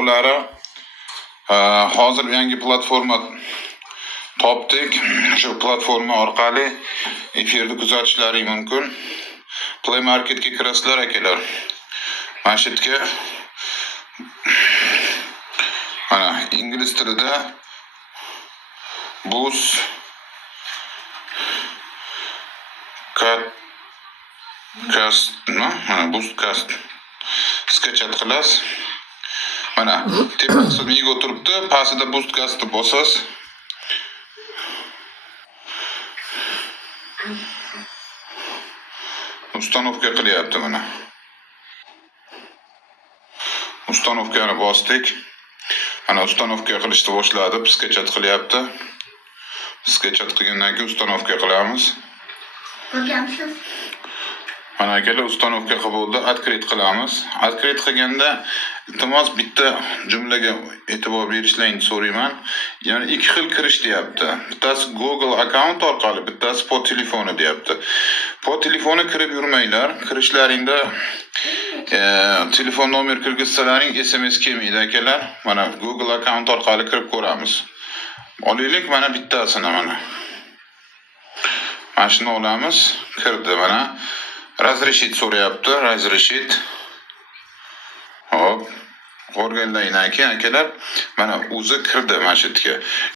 birovlari hozir yangi platforma topdik. Shu platforma orqali efirni kuzatishlaring mumkin. Play Marketga kirasizlar akalar. Mana shu yerga mana ingliz tilida Boost Boostcast skachat qilasiz. Mana tepasida migo turibdi, pastida Boostcast deb bosasiz. Ustanovka qilyapti mana. Ustanovkani bosdik. Mana ustanovka qilishni boshladi, skachat qilyapti. Skachat qilgandan keyin ustanovka qilamiz. Ko'rgansiz? Mana akalar ustanovka bo'ldi, открыть qilamiz. Открыть qilganda iltimos bitta jumlaga e'tibor berishlaringni so'rayman. Ya'ni ikki xil kirish deyapti. Bittasi Google account orqali, bittasi pod telefoni deyapti. Pod telefoni kirib yurmanglar. Kirishlaringda telefon nomer kirgizsalaring SMS kelmaydi akalar. Mana Google account orqali kirib ko'ramiz. Olaylik mana bittasini mana. Mana shuni olamiz, kirdi mana. Razрешить so'rayapti, razрешить. Hop. O'rganlaydan keyin akalar mana o'zi kirdi mana shu yerga.